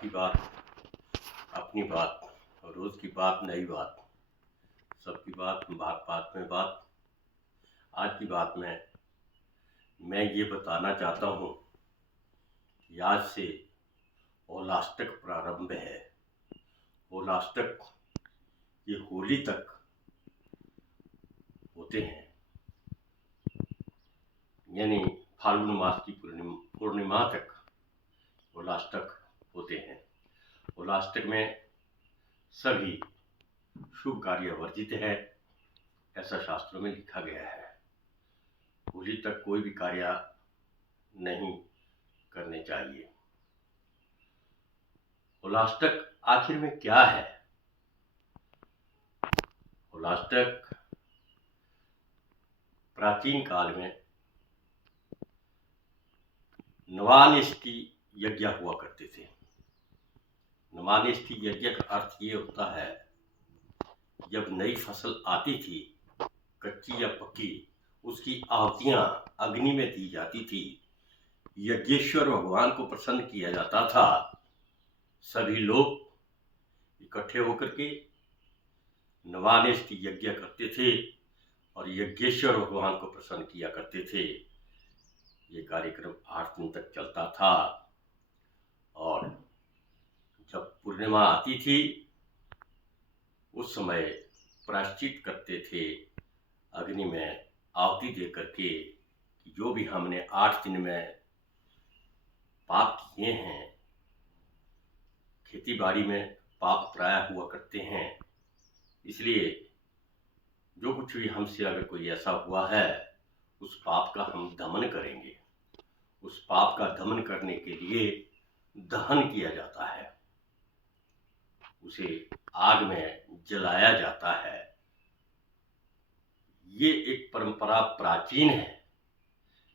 आपकी बात, अपनी बात, रोज की बात, नई बात, सबकी बात, बात बात में बात। आज की बात में मैं ये बताना चाहता हूँ कि आज से होलाष्टक प्रारंभ है। होलाष्टक ये होली तक होते हैं, यानी फाल्गुन मास की पूर्णिमा तक होलाष्टक होते हैं। होलाष्टक में सभी शुभ कार्य वर्जित है, ऐसा शास्त्रों में लिखा गया है। होली तक कोई भी कार्य नहीं करने चाहिए। होलाष्टक आखिर में क्या है? होलाष्टक प्राचीन काल में नवानिष्टि यज्ञ हुआ करते थे। नवानिष्टि यज्ञ का अर्थ ये होता है, जब नई फसल आती थी, कच्ची या पक्की, उसकी आहुतियां अग्नि में दी जाती थी। यज्ञेश्वर भगवान को प्रसन्न किया जाता था। सभी लोग इकट्ठे होकर के नवानिष्टि यज्ञ करते थे और यज्ञेश्वर भगवान को प्रसन्न किया करते थे। ये कार्यक्रम 8 दिन तक चलता था और जब पूर्णिमा आती थी उस समय प्रायश्चित करते थे अग्नि में आहुति दे करके कि जो भी हमने 8 दिन में पाप किए हैं, खेती बाड़ी में पाप प्राय हुआ करते हैं, इसलिए जो कुछ भी हमसे अगर कोई ऐसा हुआ है उस पाप का हम दमन करेंगे। उस पाप का दमन करने के लिए दहन किया जाता है, उसे आग में जलाया जाता है। ये एक परंपरा प्राचीन है,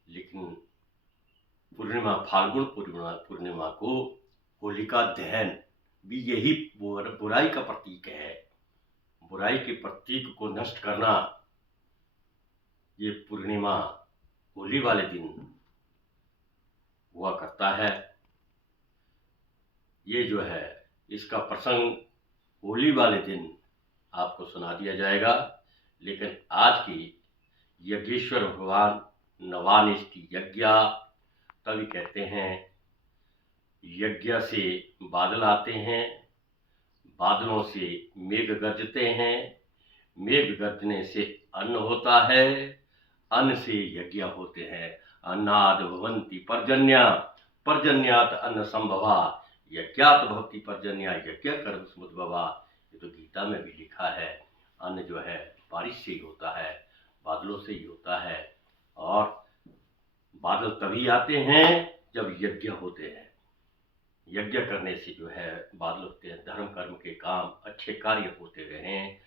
लेकिन फाल्गुन पूर्णिमा को होलिका दहन भी यही बुराई का प्रतीक है। बुराई के प्रतीक को नष्ट करना ये पूर्णिमा होली वाले दिन हुआ करता है। ये जो है इसका प्रसंग होली वाले दिन आपको सुना दिया जाएगा, लेकिन आज की यज्ञेश्वर भगवान नवानिष्टि यज्ञ तभी कहते हैं। यज्ञ से बादल आते हैं, बादलों से मेघ गरजते हैं, मेघ गरजने से अन्न होता है, अन्न से यज्ञ होते हैं। अन्नाद भवन्ति पर्जन्या, पर्जन्यात अन्न संभवा, यज्ञात भवति पर्जन्या, यज्ञ कर्म समुद्भवा। ये तो गीता में भी लिखा है। अन्न जो है बारिश से ही होता है, बादलों से ही होता है, और बादल तभी आते हैं जब यज्ञ होते हैं। यज्ञ करने से जो है बादल होते हैं, धर्म कर्म के काम, अच्छे कार्य होते रहें,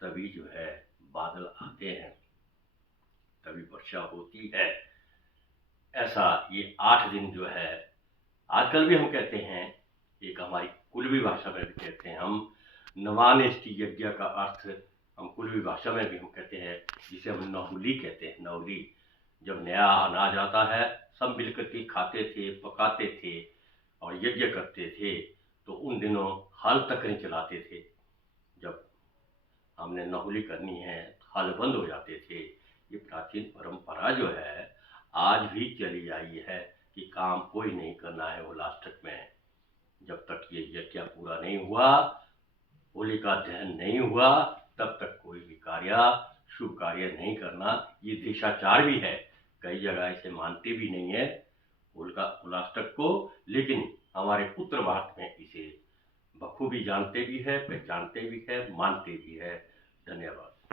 तभी जो है बादल आते हैं, तभी वर्षा होती है। ऐसा ये 8 दिन जो है आजकल भी हम कहते हैं, एक हमारी कुलवी भाषा में भी कहते हैं हम। नवानिष्टि यज्ञ का अर्थ हम कुलवी भाषा में भी हम कहते हैं, जिसे हम नहुली कहते हैं। नहुली, जब नया अनाज आता है सब मिलकर के खाते थे, पकाते थे और यज्ञ करते थे। तो उन दिनों हल तक नहीं चलाते थे। जब हमने नहुली करनी है हल बंद हो जाते थे। ये प्राचीन परंपरा जो है आज भी चली आई है कि काम कोई नहीं करना है होलाष्टक में। जब तक ये यज्ञ पूरा नहीं हुआ, होलिका दहन नहीं हुआ, तब तक कोई भी कार्य, शुभ कार्य नहीं करना। ये देशाचार भी है, कई जगह इसे मानते भी नहीं है होलाष्टक को, लेकिन हमारे उत्तर भारत में इसे बखूबी जानते भी है, पहचानते भी है, मानते भी है। धन्यवाद।